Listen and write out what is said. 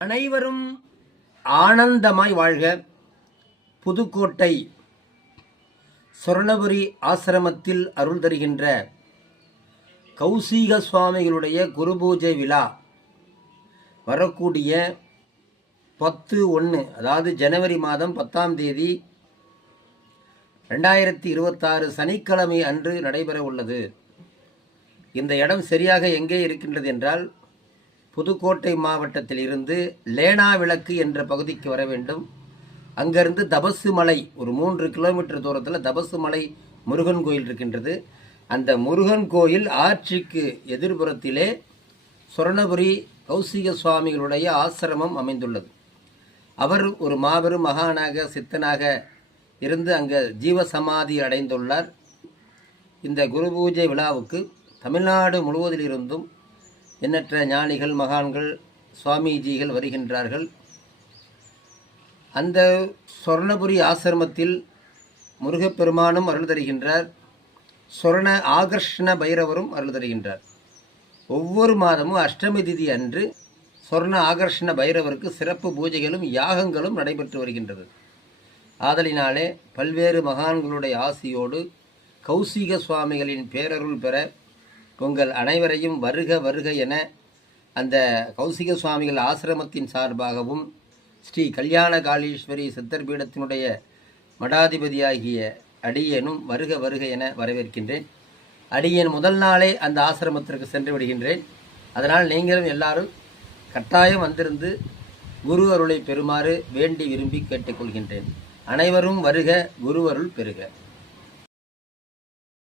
அனைவரும் ஆனந்தமாய் வாழ்க. புதுக்கோட்டை சொர்ணபுரி ஆசிரமத்தில் அருள் தருகின்ற கௌசிக சுவாமிகளுடைய குரு பூஜை விழா வரக்கூடிய 10/1 அதாவது ஜனவரி மாதம் 10ஆம் தேதி 2026 சனிக்கிழமை அன்று நடைபெற உள்ளது. இந்த இடம் சரியாக எங்கே இருக்கின்றது என்றால், புதுக்கோட்டை மாவட்டத்தில் இருந்து லேனா விளக்கு என்ற பகுதிக்கு வர வேண்டும். அங்கிருந்து தபசு மலை ஒரு 3 கிலோமீட்டர் தூரத்தில் தபசு மலை முருகன் கோயில் இருக்கின்றது. அந்த முருகன் கோயில் ஆட்சிக்கு எதிர்புறத்திலே சொர்ணபுரி கௌசிக சுவாமிகளுடைய ஆசிரமம் அமைந்துள்ளது. அவர் ஒரு மாபெரும் மகானாக சித்தனாக இருந்து அங்கே ஜீவசமாதி அடைந்துள்ளார். இந்த குரு பூஜை விழாவுக்கு தமிழ்நாடு முழுவதிலிருந்தும் எண்ணற்ற ஞானிகள், மகான்கள், சுவாமிஜிகள் வருகின்றார்கள். அந்த சொர்ணபுரி ஆசிரமத்தில் முருகப்பெருமானும் அருள் தருகின்றார். சொர்ண ஆகர்ஷண பைரவரும் அருள் தருகின்றார். ஒவ்வொரு மாதமும் அஷ்டமி திதி அன்று சொர்ண ஆகர்ஷண பைரவருக்கு சிறப்பு பூஜைகளும் யாகங்களும் நடைபெற்று வருகின்றது. ஆதலினாலே பல்வேறு மகான்களுடைய ஆசியோடு கௌசிக சுவாமிகளின் பேரருள் பெற உங்கள் அனைவரையும் வருக வருக என அந்த கௌசிக சுவாமிகள் ஆசிரமத்தின் சார்பாகவும் ஸ்ரீ கல்யாண காளீஸ்வரி சித்தர் பீடத்தினுடைய மடாதிபதியாகிய அடியேனும் வருக வருக என வரவேற்கின்றேன். அடியேன் முதல் நாளே அந்த ஆசிரமத்திற்கு சென்று விடுகின்றேன். அதனால் நீங்களும் எல்லாரும் கட்டாயம் வந்திருந்து குரு அருளை பெறுமாறு வேண்டி விரும்பி கேட்டுக்கொள்கின்றேன். அனைவரும் வருக, குரு அருள் பெறுக.